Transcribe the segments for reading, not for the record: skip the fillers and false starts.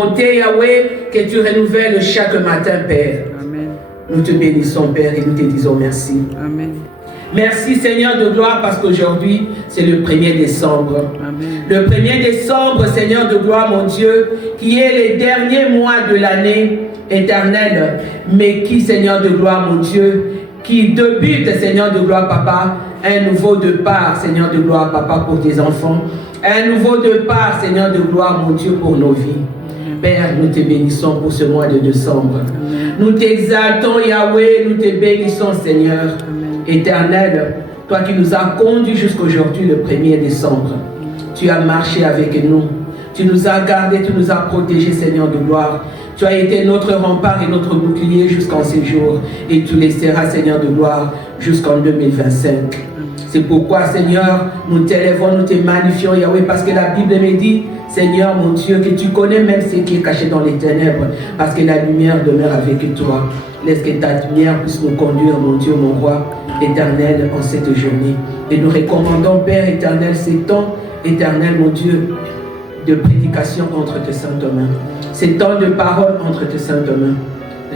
Bonté, Yahweh, que tu renouvelles chaque matin, Père. Amen. Nous te bénissons, Père, et nous te disons merci. Amen. Merci, Seigneur de gloire, parce qu'aujourd'hui, c'est le 1er décembre. Amen. Le 1er décembre, Seigneur de gloire, mon Dieu, qui est le dernier mois de l'année éternelle, mais qui, Seigneur de gloire, mon Dieu, qui débute, Seigneur de gloire, Papa, un nouveau départ, Seigneur de gloire, Papa, pour tes enfants. Un nouveau départ, Seigneur de gloire, mon Dieu, pour nos vies. Père, nous te bénissons pour ce mois de décembre. Amen. Nous t'exaltons, Yahweh, nous te bénissons, Seigneur. Amen. Éternel, toi qui nous as conduits jusqu'aujourd'hui, le 1er décembre. Tu as marché avec nous. Tu nous as gardés, tu nous as protégés, Seigneur de gloire. Tu as été notre rempart et notre bouclier jusqu'en ces jours. Et tu les seras, Seigneur de gloire, jusqu'en 2025. C'est pourquoi, Seigneur, nous t'élèvons, nous te magnifions, Yahweh, parce que la Bible me dit, Seigneur, mon Dieu, que tu connais même ce qui est caché dans les ténèbres, parce que la lumière demeure avec toi. Laisse que ta lumière puisse nous conduire, mon Dieu, mon roi éternel, en cette journée. Et nous recommandons, Père éternel, ces temps éternels, mon Dieu, de prédication entre tes saintes mains. Ces temps de parole entre tes saintes mains.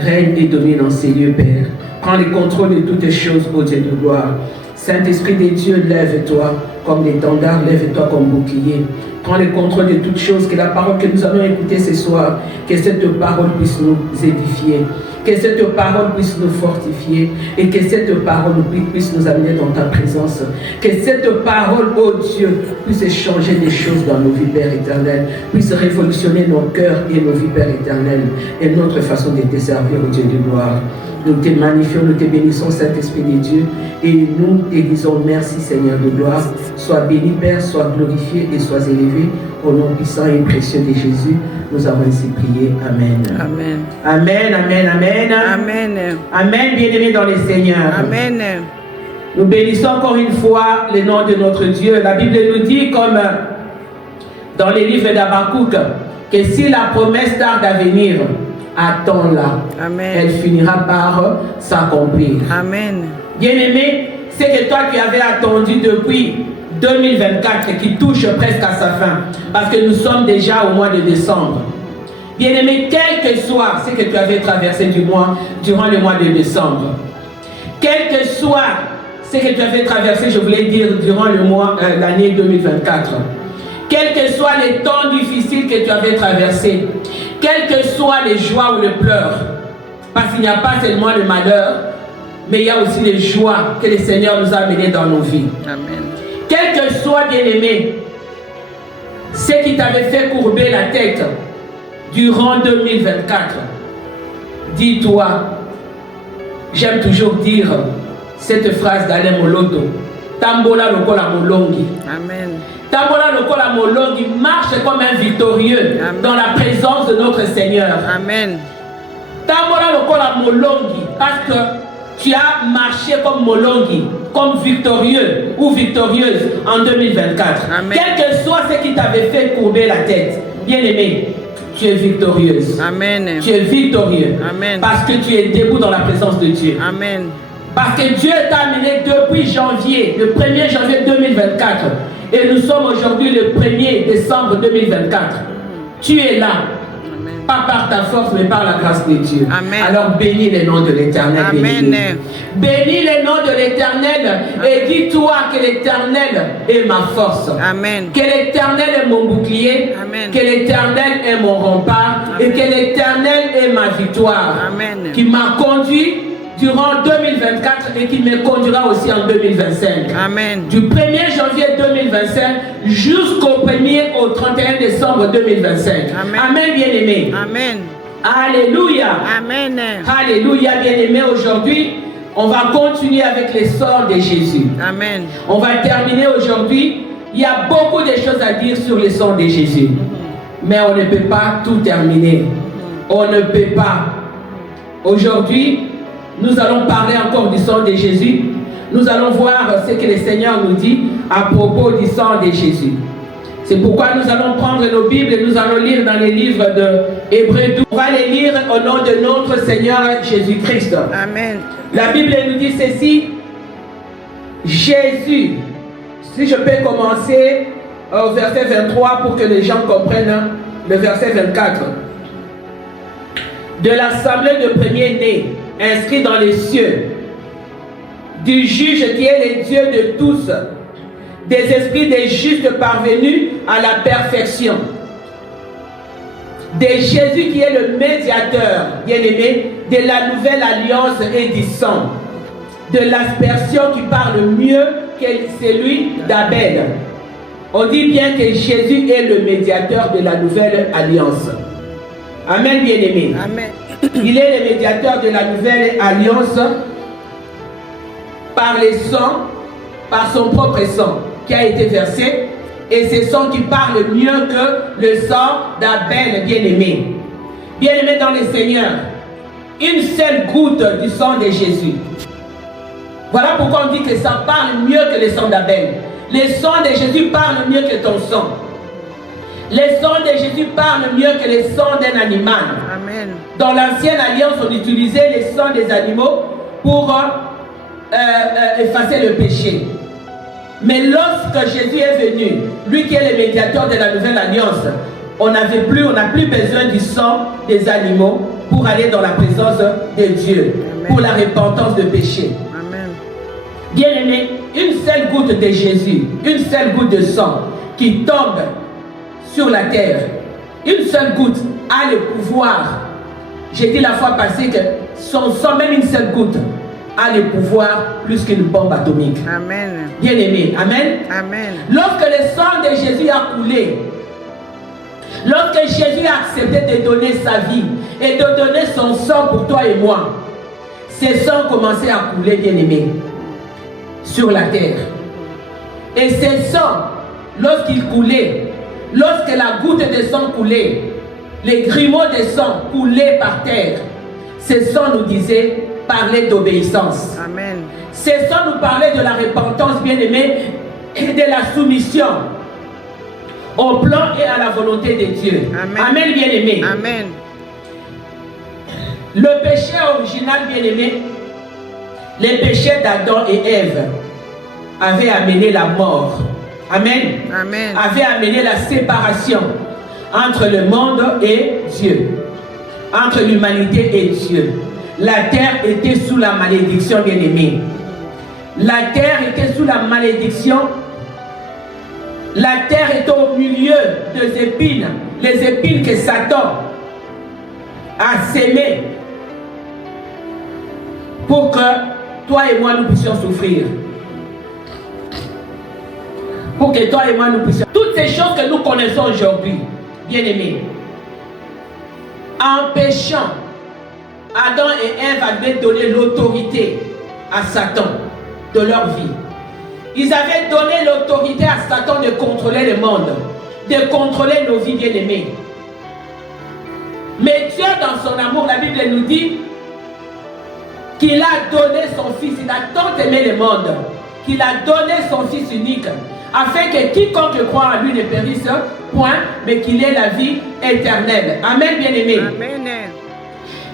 Règne et domine en ces lieux, Père. Prends le contrôle de toutes choses, ô Dieu de gloire. Saint-Esprit des dieux, lève-toi comme l'étendard, lève-toi comme bouclier. Prends le contrôle de toutes choses, que la parole que nous allons écouter ce soir, que cette parole puisse nous édifier, que cette parole puisse nous fortifier et que cette parole puisse nous amener dans ta présence. Que cette parole, ô Dieu, puisse changer des choses dans nos vies, Père éternel, puisse révolutionner nos cœurs et nos vies, Père éternel, et notre façon de te servir, ô Dieu de gloire. Nous te magnifions, nous te bénissons, Saint-Esprit de Dieu, et nous te disons merci, Seigneur de gloire. Sois béni, Père, sois glorifié et sois élevé. Au nom puissant et précieux de Jésus, nous avons ainsi prié. Amen. Amen. Amen, amen, amen. Amen. Amen, bien-aimés dans le Seigneur. Amen. Nous bénissons encore une fois le nom de notre Dieu. La Bible nous dit, comme dans les livres d'Habakkuk, que si la promesse tarde à venir, attends-la. Amen. Elle finira par s'accomplir. Amen. Bien-aimé, c'est que toi qui avais attendu depuis 2024 et qui touche presque à sa fin, parce que nous sommes déjà au mois de décembre. Bien-aimé, quel que soit ce que tu avais traversé durant le mois de décembre, quel que soit ce que tu avais traversé, je voulais dire, durant l'année 2024, quels que soient les temps difficiles que tu avais traversés, quelles que soient les joies ou les pleurs, parce qu'il n'y a pas seulement le malheur, mais il y a aussi les joies que le Seigneur nous a amenées dans nos vies. Amen. Quel que soit, bien-aimé, ce qui t'avait fait courber la tête durant 2024, dis-toi, j'aime toujours dire cette phrase d'Alain Moloto, Tambola lokola molongi. Amen. Tambola lokola molongi, marche comme un victorieux. Amen. Dans la présence de notre Seigneur. Amen. Tambola lokola molongi, parce que tu as marché comme molongi, comme victorieux ou victorieuse en 2024. Amen. Quel que soit ce qui t'avait fait courber la tête, bien-aimé, tu es victorieuse. Amen. Tu es victorieux. Amen. Parce que tu es debout dans la présence de Dieu. Amen. Parce que Dieu t'a amené depuis janvier, le 1er janvier 2024. Et nous sommes aujourd'hui le 1er décembre 2024. Tu es là. Amen. Pas par ta force, mais par la grâce de Dieu. Amen. Alors bénis le nom de l'Éternel. Amen. Bénis le nom de l'Éternel. Et dis-toi que l'Éternel est ma force. Amen. Que l'Éternel est mon bouclier. Amen. Que l'Éternel est mon rempart. Amen. Et que l'Éternel est ma victoire. Amen. Qui m'a conduit durant 2024 et qui me conduira aussi en 2025. Amen. Du 1er janvier 2025 jusqu'au 1er au 31 décembre 2025. Amen. Amen, bien-aimé. Amen. Alléluia. Amen. Alléluia, bien-aimé. Aujourd'hui, on va continuer avec les sorts de Jésus. Amen. On va terminer aujourd'hui. Il y a beaucoup de choses à dire sur les sorts de Jésus. Mais on ne peut pas tout terminer. On ne peut pas. Aujourd'hui, nous allons parler encore du sang de Jésus. Nous allons voir ce que le Seigneur nous dit à propos du sang de Jésus. C'est pourquoi nous allons prendre nos Bibles et nous allons lire dans les livres de Hébreux 12. On va les lire au nom de notre Seigneur Jésus-Christ. Amen. La Bible nous dit ceci. Jésus, si je peux commencer au verset 23 pour que les gens comprennent le verset 24. de l'assemblée de premiers-nés inscrits dans les cieux, du juge qui est le Dieu de tous, des esprits des justes parvenus à la perfection, de Jésus qui est le médiateur, bien-aimé, de la nouvelle alliance et du sang, de l'aspersion qui parle mieux que celui d'Abel. On dit bien que Jésus est le médiateur de la nouvelle alliance. Amen, bien-aimé. Amen. Il est le médiateur de la nouvelle alliance par les sangs, par son propre sang qui a été versé. Et c'est sang qui parle mieux que le sang d'Abel, bien-aimé. Bien-aimé dans le Seigneur, une seule goutte du sang de Jésus. Voilà pourquoi on dit que ça parle mieux que le sang d'Abel. Le sang de Jésus parle mieux que ton sang. Le sang de Jésus parle mieux que le sang d'un animal. Amen. Dans l'ancienne alliance, on utilisait le sang des animaux pour effacer le péché. Mais lorsque Jésus est venu, lui qui est le médiateur de la nouvelle alliance, on n'a plus besoin du sang des animaux pour aller dans la présence de Dieu, Amen. pour la repentance de péché. Amen. Bien-aimé, une seule goutte de Jésus, une seule goutte de sang qui tombe sur la terre, une seule goutte a le pouvoir. J'ai dit la fois passée que son sang, même une seule goutte, a le pouvoir plus qu'une bombe atomique. Amen. Bien-aimé, amen. Amen. Lorsque le sang de Jésus a coulé, lorsque Jésus a accepté de donner sa vie et de donner son sang pour toi et moi, ce sang commençait à couler, bien-aimé, sur la terre. Et ce sang, lorsqu'il coulait, lorsque la goutte de sang coulait, les grumeaux de sang coulaient par terre, ce sang nous disait parler d'obéissance. Amen. Ce sang nous parlait de la repentance, bien-aimé, et de la soumission au plan et à la volonté de Dieu. Amen. Amen, bien-aimé. Amen. Le péché original, bien-aimé, les péchés d'Adam et Ève avaient amené la mort. Amen. Amen. Avaient amené la séparation entre le monde et Dieu, entre l'humanité et Dieu. La terre était sous la malédiction, bien-aimé. La terre était sous la malédiction. La terre était au milieu des épines, les épines que Satan a sémées pour que toi et moi nous puissions souffrir. Pour que toi et moi nous puissions. Toutes ces choses que nous connaissons aujourd'hui, bien-aimés, en péchant, Adam et Ève avaient donné l'autorité à Satan de leur vie. Ils avaient donné l'autorité à Satan de contrôler le monde, de contrôler nos vies, bien-aimées. Mais Dieu, dans son amour, la Bible nous dit qu'il a donné son Fils, il a tant aimé le monde, qu'il a donné son Fils unique, afin que quiconque croit en lui ne périsse point, mais qu'il ait la vie éternelle. Amen, bien-aimé. Amen.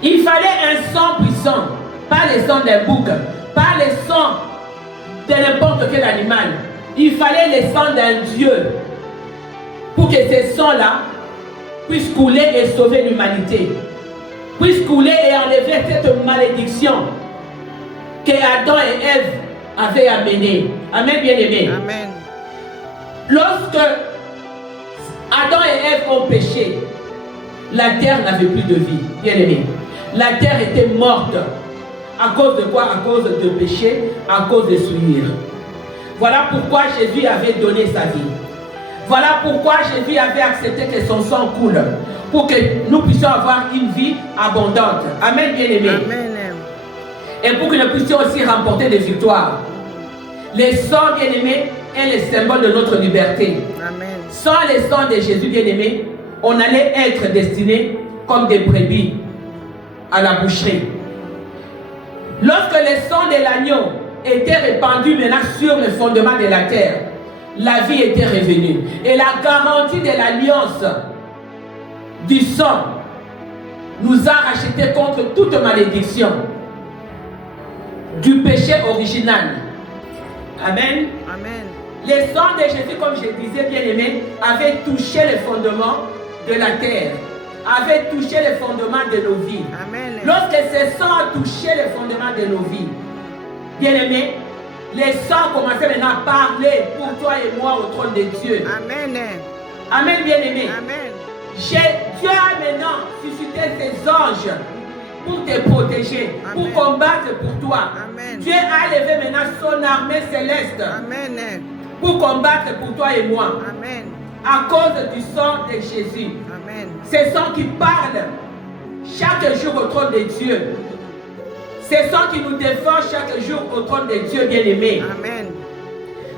Il fallait un sang puissant, pas le sang d'un bouc, pas le sang de n'importe quel animal. Il fallait le sang d'un Dieu pour que ce sang-là puisse couler et sauver l'humanité, puisse couler et enlever cette malédiction que Adam et Ève avaient amenée. Amen, bien-aimé. Amen. Lorsque Adam et Ève ont péché, la terre n'avait plus de vie, bien-aimé. La terre était morte. À cause de quoi? À cause de péché, à cause de souillure. Voilà pourquoi Jésus avait donné sa vie. Voilà pourquoi Jésus avait accepté que son sang coule, pour que nous puissions avoir une vie abondante. Amen, bien-aimé. Amen. Et pour que nous puissions aussi remporter des victoires. Le sang, bien-aimé, est le symbole de notre liberté. Amen. Sans le sang de Jésus, bien-aimé, on allait être destinés comme des brebis à la boucherie. Lorsque le sang de l'agneau était répandu maintenant sur le fondement de la terre, la vie était revenue. Et la garantie de l'alliance du sang nous a rachetés contre toute malédiction du péché original. Amen. Amen. Le sang de Jésus, comme je disais, bien-aimé, avait touché le fondement de la terre. avait touché les fondements de nos vies. Amen. Lorsque ce sang a touché les fondements de nos vies, bien-aimés, les sangs commençaient maintenant à parler pour toi et moi au trône de Dieu. Amen. Amen, bien-aimés. Amen. Dieu a maintenant suscité ses anges pour te protéger, Amen. pour combattre pour toi. Amen. Dieu a levé maintenant son armée céleste Amen. pour combattre pour toi et moi. Amen. À cause du sang de Jésus. Amen. C'est sang qui parle chaque jour au trône de Dieu. C'est sang qui nous défend chaque jour au trône de Dieu, bien-aimé. Amen.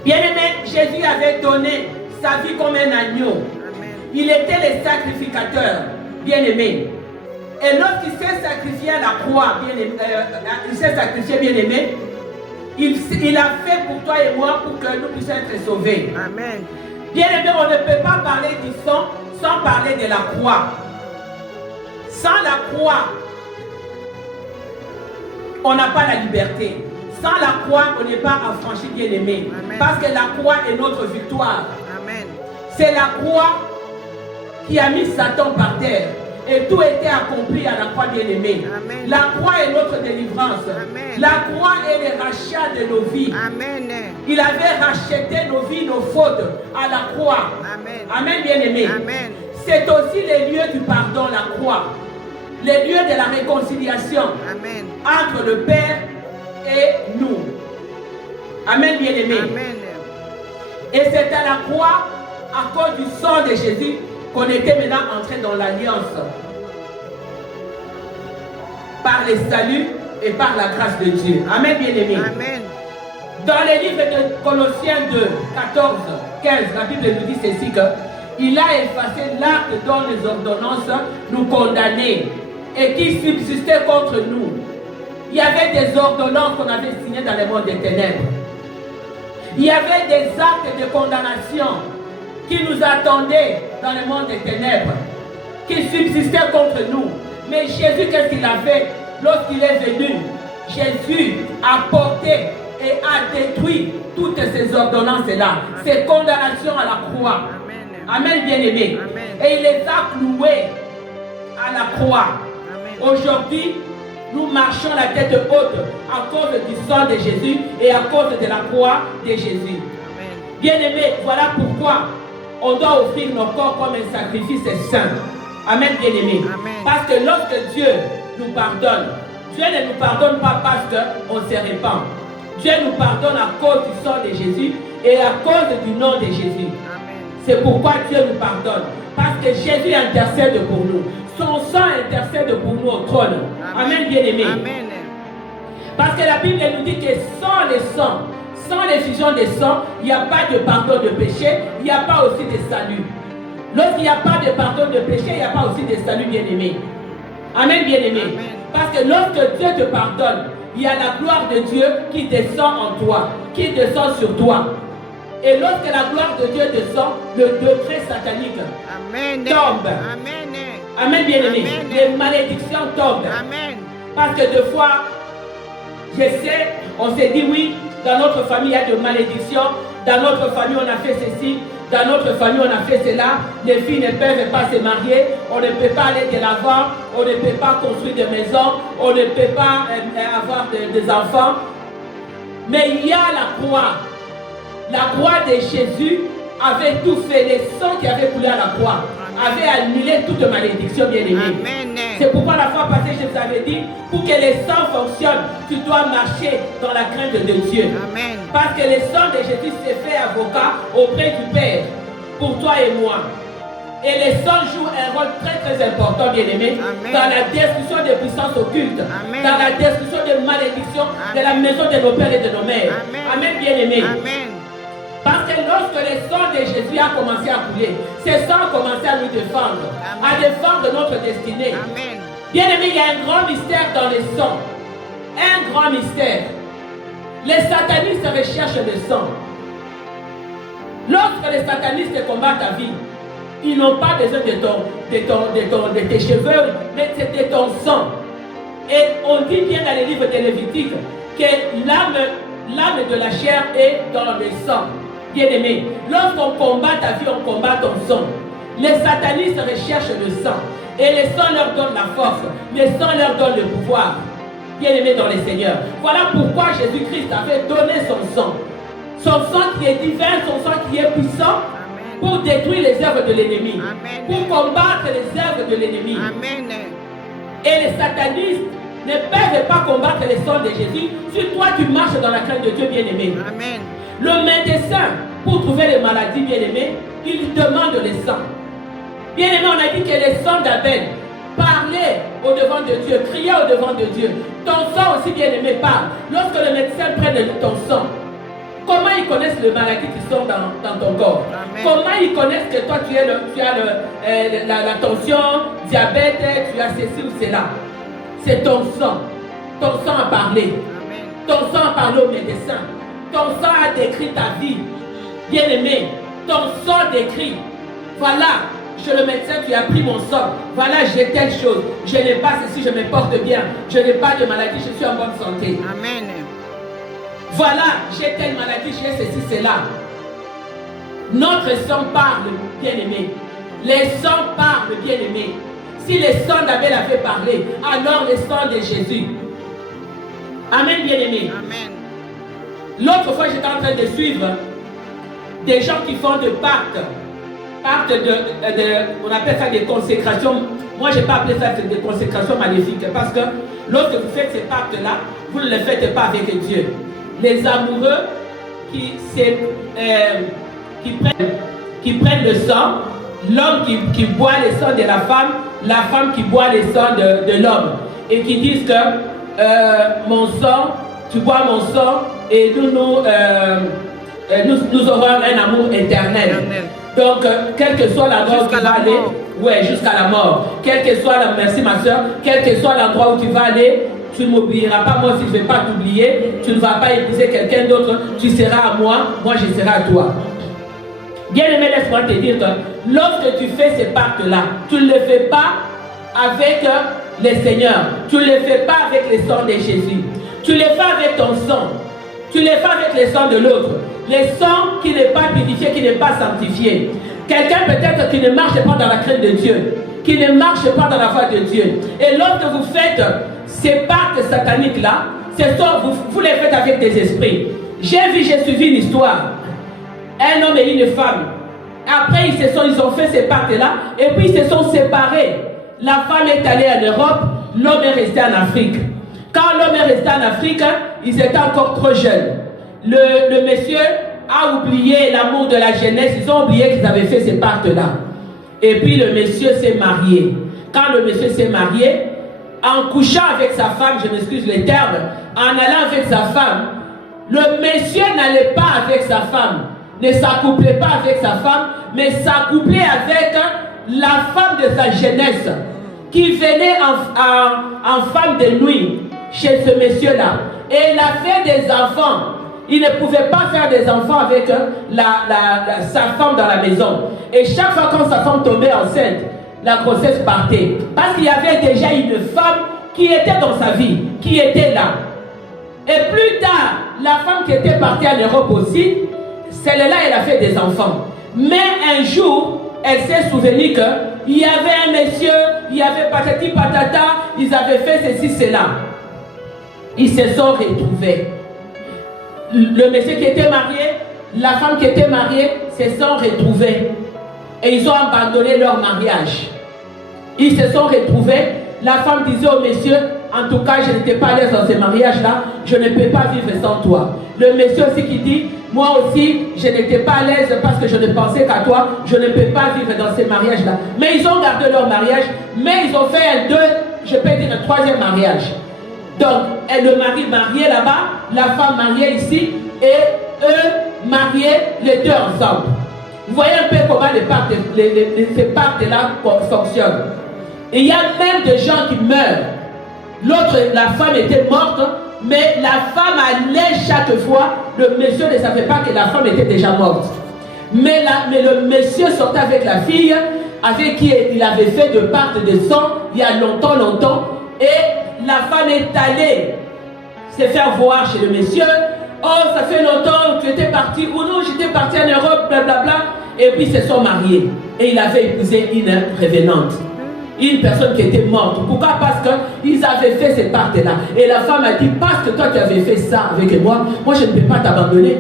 Bien-aimé, Jésus avait donné sa vie comme un agneau. Amen. Il était le sacrificateur, bien-aimé. Et lorsqu'il s'est sacrifié à la croix, bien-aimé, il s'est sacrifié, bien-aimé, il a fait pour toi et moi pour que nous puissions être sauvés. Amen. Bien-aimé, on ne peut pas parler du sang sans parler de la croix. Sans la croix, on n'a pas la liberté. Sans la croix, on n'est pas affranchi, bien-aimé. Parce que la croix est notre victoire. Amen. C'est la croix qui a mis Satan par terre. Et tout était accompli à la croix, bien-aimée. La croix est notre délivrance. Amen. La croix est le rachat de nos vies. Amen. Il avait racheté nos vies, nos fautes à la croix. Amen. Amen, bien-aimé. Amen. C'est aussi le lieu du pardon, la croix. Le lieu de la réconciliation. Amen. Entre le Père et nous. Amen, bien-aimé. Amen. Et c'est à la croix, à cause du sang de Jésus, qu'on était maintenant entré dans l'alliance. Par le salut et par la grâce de Dieu. Amen, bien-aimé. Amen. Dans le livre de Colossiens 2, 14, 15, la Bible nous dit ceci que il a effacé l'acte dont les ordonnances nous condamnaient et qui subsistait contre nous. Il y avait des ordonnances qu'on avait signées dans le monde des ténèbres. Il y avait des actes de condamnation qui nous attendaient dans le monde des ténèbres, qui subsistaient contre nous. Mais Jésus, qu'est-ce qu'il a fait lorsqu'il est venu? Jésus a porté et a détruit toutes ces ordonnances-là, ces condamnations à la croix. Amen, bien-aimé. Et il les a clouées à la croix. Aujourd'hui, nous marchons la tête haute à cause du sang de Jésus et à cause de la croix de Jésus. Bien-aimé, voilà pourquoi on doit offrir nos corps comme un sacrifice saint. Amen, bien-aimé. Parce que lorsque Dieu nous pardonne, Dieu ne nous pardonne pas parce qu'on se répand. Dieu nous pardonne à cause du sang de Jésus et à cause du nom de Jésus. C'est pourquoi Dieu nous pardonne. Parce que Jésus intercède pour nous. Son sang intercède pour nous au trône. Amen, bien-aimé. Parce que la Bible nous dit que sans le sang, sans l'effusion de sang, il n'y a pas de pardon de péché, il n'y a pas aussi de salut. Lorsqu'il n'y a pas de pardon de péché, il n'y a pas aussi de salut, bien-aimé. Amen, bien-aimé. Parce que lorsque Dieu te pardonne, il y a la gloire de Dieu qui descend en toi, qui descend sur toi. Et lorsque la gloire de Dieu descend, le degré satanique tombe. Amen, bien-aimé. Les malédictions tombent. Parce que deux fois, je sais, on s'est dit oui, dans notre famille il y a de malédictions, dans notre famille on a fait ceci, dans notre famille on a fait cela, les filles ne peuvent pas se marier, on ne peut pas aller de l'avant, on ne peut pas construire de maisons, on ne peut pas avoir des enfants. Mais il y a la croix. La croix de Jésus avait tout fait, les sangs qui avaient coulé à la croix avait annulé toute malédiction, bien-aimée. C'est pourquoi la fois passée, je vous avais dit, pour que les sangs fonctionnent, tu dois marcher dans la crainte de Dieu. Amen. Parce que le sang de Jésus s'est fait avocat auprès du Père, pour toi et moi. Et les sangs jouent un rôle très très important, bien-aimé, dans la destruction des puissances occultes, dans la destruction des malédictions de la maison de nos pères et de nos mères. Amen, bien-aimé. Parce que lorsque le sang de Jésus a commencé à couler, ce sang a commencé à nous défendre, à défendre notre destinée. Bien-aimé, il y a un grand mystère dans le sang. Un grand mystère. Les satanistes recherchent le sang. Lorsque les satanistes combattent ta vie, ils n'ont pas besoin de tes cheveux, mais c'est de ton sang. Et on dit bien dans les livres de Lévitique que l'âme de la chair est dans le sang. Bien-aimé, lorsqu'on combat ta vie, on combat ton sang. Les satanistes recherchent le sang. Et le sang leur donne la force. Le sang leur donne le pouvoir. Bien-aimés dans les Seigneurs. Voilà pourquoi Jésus-Christ avait donné son sang. Son sang qui est divin, son sang qui est puissant pour détruire les œuvres de l'ennemi. Pour combattre les œuvres de l'ennemi. Et les satanistes ne peuvent pas combattre le sang de Jésus si toi tu marches dans la crainte de Dieu, bien-aimé. Le médecin, pour trouver les maladies, bien-aimé, il demande le sang. Bien-aimé, on a dit que le sang d'Abel parlait au-devant de Dieu, criait au-devant de Dieu. Ton sang aussi, bien-aimé, parle. Lorsque le médecin prenne ton sang, comment ils connaissent les maladies qui sont dans ton corps? Comment ils connaissent que toi tu as la tension, diabète, tu as ceci ou cela? C'est ton sang. Ton sang a parlé. Ton sang a parlé au médecin. Ton sang a décrit ta vie. Bien-aimé, ton sang décrit. Voilà, chez le médecin, tu as pris mon sang. Voilà, j'ai telle chose. Je n'ai pas ceci, je me porte bien. Je n'ai pas de maladie, je suis en bonne santé. Amen. Voilà, j'ai telle maladie, j'ai ceci, cela. Notre sang parle, bien-aimé. Les sangs parlent, bien-aimé. Si le sang d'Abel avait parlé, alors le sang de Jésus. Amen, bien-aimé. Amen. L'autre fois, j'étais en train de suivre des gens qui font de pactes. Pactes on appelle ça des consécrations. Moi, je n'ai pas appelé ça des consécrations maléfiques. Parce que lorsque vous faites ces pactes-là, vous ne les faites pas avec Dieu. Les amoureux qui prennent le sang, l'homme qui boit le sang de la femme qui boit le sang de l'homme, et qui disent que mon sang, tu bois mon sang, et nous aurons un amour éternel. Donc, quel que soit l'endroit où tu vas aller, ouais, jusqu'à la mort, quel que soit merci ma soeur, quel que soit l'endroit où tu vas aller, tu ne m'oublieras pas. Moi, si je ne vais pas t'oublier, tu ne vas pas épouser quelqu'un d'autre, tu seras à moi, moi je serai à toi. Bien-aimé, laisse-moi te dire que lorsque tu fais ces pactes-là, tu ne les fais pas avec le Seigneur, tu ne les fais pas avec le sang de Jésus, tu les fais avec ton sang, tu les fais avec le sang de l'autre, le sang qui n'est pas purifié, qui n'est pas sanctifié. Quelqu'un peut-être qui ne marche pas dans la crainte de Dieu, qui ne marche pas dans la foi de Dieu. Et lorsque vous faites ces pactes sataniques-là, vous les faites avec des esprits. J'ai suivi une histoire. Un homme et une femme. Après, ils ont fait ces pactes-là, et puis ils se sont séparés. La femme est allée en Europe, l'homme est resté en Afrique. Quand l'homme est resté en Afrique, ils étaient encore trop jeunes. Le monsieur a oublié l'amour de la jeunesse, ils ont oublié qu'ils avaient fait ces pactes-là. Et puis le monsieur s'est marié. Quand le monsieur s'est marié, en couchant avec sa femme, je m'excuse les termes, en allant avec sa femme, le monsieur n'allait pas avec sa femme, ne s'accouplait pas avec sa femme, mais s'accouplait avec la femme de sa jeunesse, qui venait en femme de nuit chez ce monsieur-là. Et il a fait des enfants. Il ne pouvait pas faire des enfants avec sa femme dans la maison. Et chaque fois quand sa femme tombait enceinte, la grossesse partait. Parce qu'il y avait déjà une femme qui était dans sa vie, qui était là. Et plus tard, la femme qui était partie en Europe aussi, celle-là, elle a fait des enfants. Mais un jour, elle s'est souvenue qu'il y avait un monsieur, il y avait patati patata, ils avaient fait ceci, cela. Ils se sont retrouvés. Le monsieur qui était marié, la femme qui était mariée, se sont retrouvés. Et ils ont abandonné leur mariage. Ils se sont retrouvés. La femme disait au monsieur, en tout cas, je n'étais pas à l'aise dans ce mariage-là, je ne peux pas vivre sans toi. Le monsieur aussi qui dit, moi aussi, je n'étais pas à l'aise parce que je ne pensais qu'à toi, je ne peux pas vivre dans ce mariage-là. Mais ils ont gardé leur mariage, mais ils ont fait je peux dire un troisième mariage. Donc, le mari marié là-bas, la femme mariée ici, et eux mariés les deux ensemble. Vous voyez un peu comment ces pactes-là fonctionnent. Et il y a même des gens qui meurent. L'autre, la femme était morte, mais la femme allait chaque fois. Le monsieur ne savait pas que la femme était déjà morte. Mais le monsieur sortait avec la fille, avec qui il avait fait de pacte de sang il y a longtemps. Et la femme est allée se faire voir chez le monsieur. Oh, ça fait longtemps que tu étais parti. Ou non, j'étais parti en Europe, blablabla. Et puis ils se sont mariés. Et il avait épousé une revenante. une personne qui était morte. Pourquoi? Parce qu'ils avaient fait ces pactes-là. Et la femme a dit, parce que toi tu avais fait ça avec moi, moi je ne peux pas t'abandonner.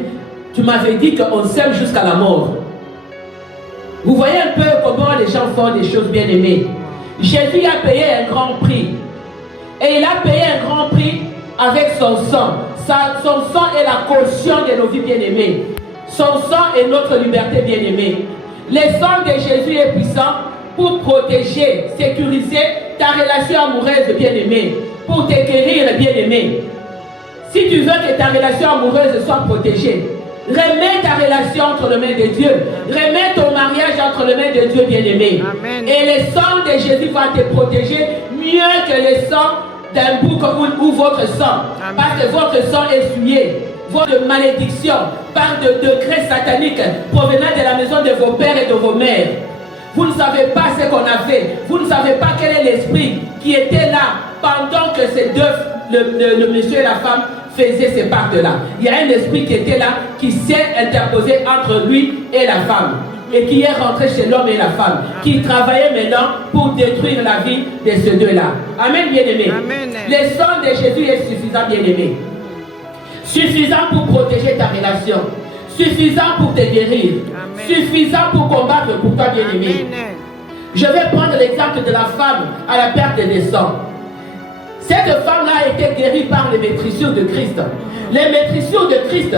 Tu m'avais dit qu'on s'aime jusqu'à la mort. Vous voyez un peu comment les gens font des choses bien aimées. Jésus a payé un grand prix. Et il a payé un grand prix avec son sang. Son sang est la caution de nos vies bien aimées. Son sang est notre liberté bien aimée. Le sang de Jésus est puissant pour protéger, sécuriser ta relation amoureuse bien aimée. Pour te guérir bien aimé. Si tu veux que ta relation amoureuse soit protégée, remets ta relation entre les mains de Dieu. Remets ton mariage entre les mains de Dieu bien-aimé. Et le sang de Jésus va te protéger mieux que le sang d'un bouc ou votre sang. Amen. Parce que votre sang est souillé. Votre malédiction par de degrés sataniques provenant de la maison de vos pères et de vos mères. Vous ne savez pas ce qu'on a fait. Vous ne savez pas quel est l'esprit qui était là pendant que ces deux, le monsieur et la femme, faisait ces pactes-là. Il y a un esprit qui était là, qui s'est interposé entre lui et la femme. Et qui est rentré chez l'homme et la femme. Qui travaillait maintenant pour détruire la vie de ces deux-là. Amen, bien-aimé. Le sang de Jésus est suffisant, bien-aimé. Suffisant pour protéger ta relation. Suffisant pour te guérir. Amen. Suffisant pour combattre pour toi, bien-aimé. Je vais prendre l'exemple de la femme à la perte des sangs. Cette femme-là a été guérie par les maîtrissures de Christ. Les maîtrissures de Christ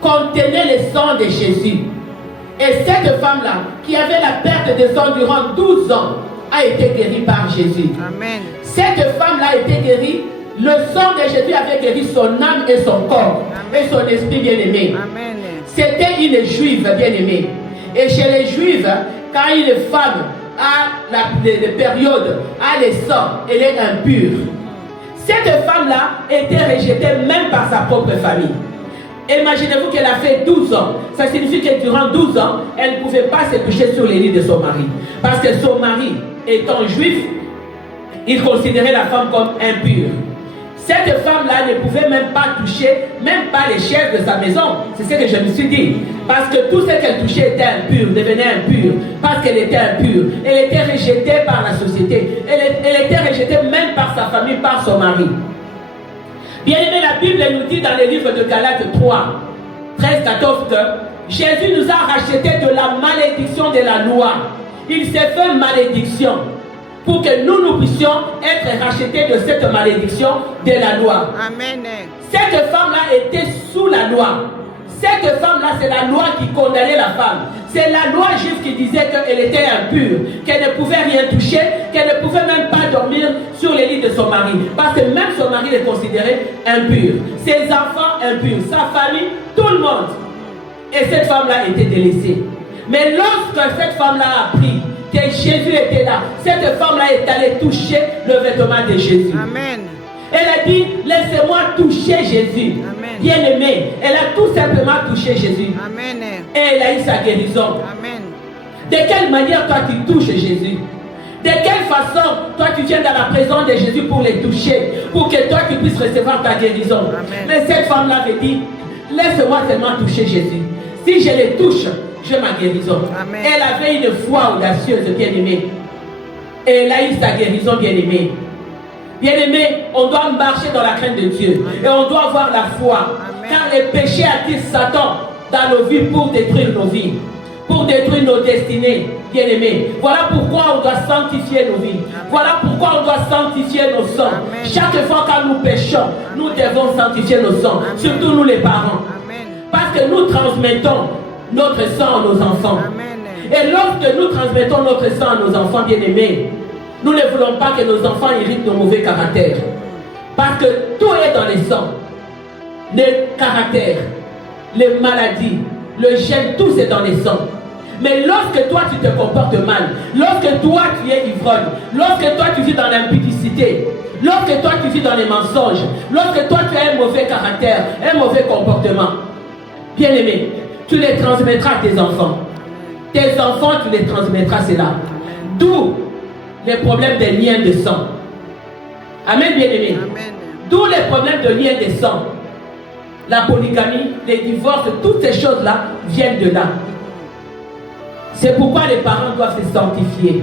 contenaient le sang de Jésus. Et cette femme-là, qui avait la perte de sang durant 12 ans, a été guérie par Jésus. Amen. Cette femme-là a été guérie. Le sang de Jésus avait guéri son âme et son corps. Amen. Et son esprit bien-aimé. C'était une juive bien-aimée. Et chez les juives, quand une femme a les périodes, a les sangs, elle est impure. Cette femme-là était rejetée même par sa propre famille. Imaginez-vous qu'elle a fait 12 ans. Ça signifie que durant 12 ans, elle ne pouvait pas se coucher sur les lits de son mari. Parce que son mari, étant juif, il considérait la femme comme impure. Cette femme-là ne pouvait même pas toucher, même pas les chaises de sa maison. C'est ce que je me suis dit. Parce que tout ce qu'elle touchait était impur, devenait impur. Parce qu'elle était impure. Elle était rejetée par la société. Elle était rejetée même par sa famille, par son mari. Bien aimé, la Bible nous dit dans le livre de Galates 3, 13-14 que Jésus nous a rachetés de la malédiction de la loi. Il s'est fait malédiction pour que nous puissions être rachetés de cette malédiction de la loi. Amen. Cette femme-là était sous la loi. Cette femme-là, c'est la loi qui condamnait la femme. C'est la loi juive qui disait qu'elle était impure, qu'elle ne pouvait rien toucher, qu'elle ne pouvait même pas dormir sur les lits de son mari. Parce que même son mari le considérait impur. Ses enfants impurs, sa famille, tout le monde. Et cette femme-là était délaissée. Mais lorsque cette femme-là a appris que Jésus était là, cette femme-là est allée toucher le vêtement de Jésus. Amen. Elle a dit, laissez-moi toucher Jésus. Amen. Bien-aimé, elle a tout simplement touché Jésus. Amen. Et elle a eu sa guérison. Amen. De quelle manière toi tu touches Jésus? De quelle façon toi tu viens dans la présence de Jésus pour les toucher, pour que toi tu puisses recevoir ta guérison? Amen. Mais cette femme-là avait dit, laisse-moi seulement toucher Jésus. Si je les touche, j'ai ma guérison. Amen. Elle avait une foi audacieuse, bien-aimée. Et elle a eu sa guérison, bien-aimée. Bien-aimé, on doit marcher dans la crainte de Dieu. Amen. Et on doit avoir la foi. Amen. Car le péché attire Satan dans nos vies pour détruire nos vies, pour détruire nos destinées. Bien-aimé, voilà pourquoi on doit sanctifier nos vies. Amen. Voilà pourquoi on doit sanctifier nos sangs. Amen. Chaque fois que nous péchons, amen, nous devons sanctifier nos sangs. Amen. Surtout nous les parents. Amen. Parce que nous transmettons notre sang à nos enfants. Amen. Et lorsque nous transmettons notre sang à nos enfants bien-aimés, nous ne voulons pas que nos enfants héritent nos mauvais caractères. Parce que tout est dans les sangs. Les caractères, les maladies, le gène, tout c'est dans les sangs. Mais lorsque toi tu te comportes mal, lorsque toi tu es ivrogne, lorsque toi tu vis dans l'impudicité, lorsque toi tu vis dans les mensonges, lorsque toi tu as un mauvais caractère, un mauvais comportement, bien-aimé, tu les transmettras à tes enfants. Tes enfants, tu les transmettras cela. D'où les problèmes des liens de sang. Amen, bien-aimé. D'où les problèmes de liens de sang. La polygamie, les divorces, toutes ces choses-là viennent de là. C'est pourquoi les parents doivent se sanctifier.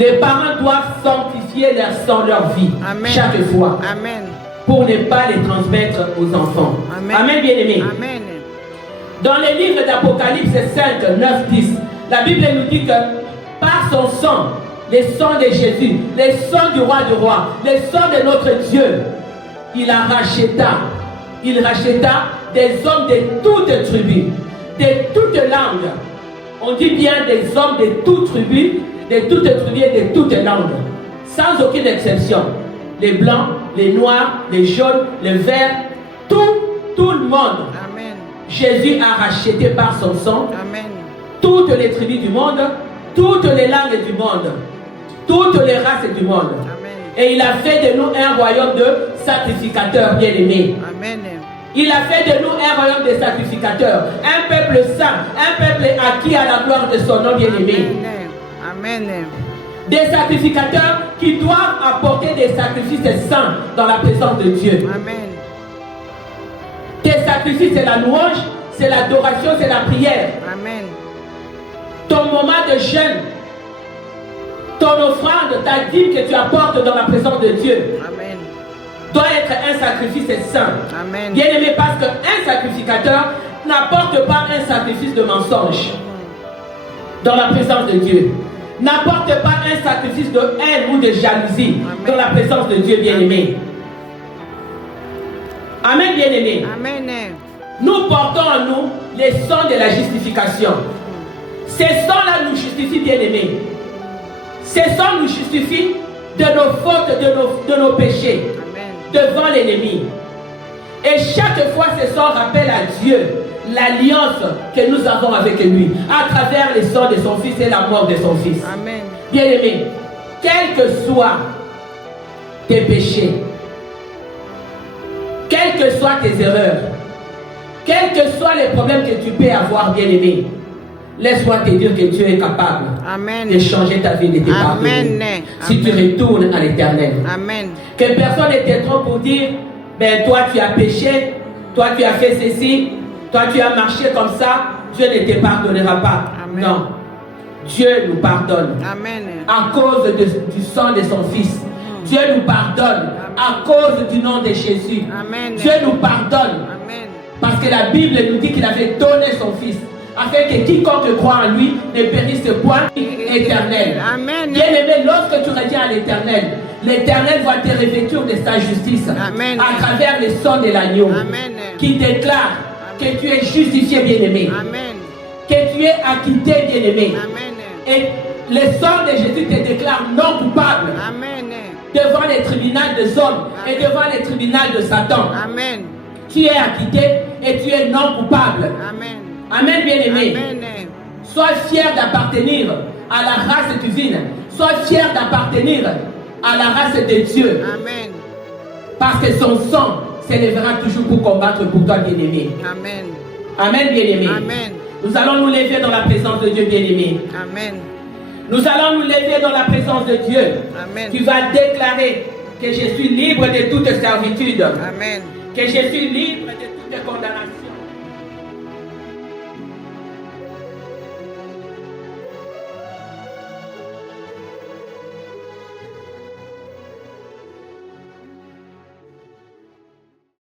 Les parents doivent sanctifier leur vie chaque fois. Amen. Pour ne pas les transmettre aux enfants. Amen. Amen, bien-aimés. Amen. Dans les livres d'Apocalypse 5, 9, 10, la Bible nous dit que par son sang, le sang de Jésus, le sang du roi du roi, le sang de notre Dieu, il racheta des hommes de toutes tribus, de toutes langues. On dit bien des hommes de toutes tribus, de toutes tribus et de toutes langues, sans aucune exception. Les blancs, les noirs, les jaunes, les verts, tout le monde. Amen. Jésus a racheté par son sang. Amen. Toutes les tribus du monde, toutes les langues du monde, toutes les races du monde. Amen. Et il a fait de nous un royaume de sacrificateurs bien-aimés. Amen. Il a fait de nous un royaume de sacrificateurs, un peuple saint, un peuple acquis à la gloire de son nom bien-aimé. Amen. Des sacrificateurs qui doivent apporter des sacrifices saints dans la présence de Dieu. Amen. Tes sacrifices, c'est la louange, c'est l'adoration, c'est la prière. Amen. Ton moment de jeûne, ton offrande, ta dîme que tu apportes dans la présence de Dieu, Amen. doit être un sacrifice saint. Amen. Bien aimé, parce qu'un sacrificateur n'apporte pas un sacrifice de mensonge dans la présence de Dieu. N'apporte pas un sacrifice de haine ou de jalousie dans la présence de Dieu, bien aimé. Amen, bien aimé. Amen. Nous portons en nous les sangs de la justification. Ces sangs-là nous justifient, bien aimés. Ces sangs nous justifient de nos fautes, de nos péchés. Amen. Devant l'ennemi. Et chaque fois, ce sang rappelle à Dieu l'alliance que nous avons avec lui à travers le sang de son fils et la mort de son fils. Amen. Bien-aimé, quels que soient tes péchés, quelles que soient tes erreurs, quels que soient les problèmes que tu peux avoir, bien-aimé, laisse-moi te dire que Dieu est capable de changer ta vie, de te pardonner. Si tu retournes à l'Éternel. Amen. Que personne ne te trompe pour dire, ben toi tu as péché, toi tu as fait ceci, toi tu as marché comme ça, Dieu ne te pardonnera pas. Amen. Non. Dieu nous pardonne. Amen. À cause du sang de son Fils. Dieu nous pardonne à cause du nom de Jésus. Amen. Dieu nous pardonne. Amen. Parce que la Bible nous dit qu'il avait donné son Fils afin que quiconque croit en lui ne périsse point éternel. Amen. Bien-aimé, lorsque tu reviens à l'Éternel, l'Éternel va te revêtir de sa justice. Amen. À travers le sang de l'agneau. Amen. Qui déclare que tu es justifié, bien-aimé. Amen. Que tu es acquitté, bien-aimé. Amen. Et le sang de Jésus te déclare non coupable. Amen. Devant les tribunaux des hommes et devant les tribunaux de Satan. Amen. Tu es acquitté et tu es non coupable. Amen. Amen, bien-aimé. Amen. Sois fier d'appartenir à la race divine. Sois fier d'appartenir à la race de Dieu. Amen. Parce que son sang s'élèvera toujours pour combattre pour toi, bien-aimé. Amen. Amen, bien-aimé. Amen. Nous allons nous lever dans la présence de Dieu, bien-aimé. Amen. Nous allons nous lever dans la présence de Dieu. Amen. Tu vas déclarer que je suis libre de toute servitude. Amen. Que je suis libre de toute condamnation.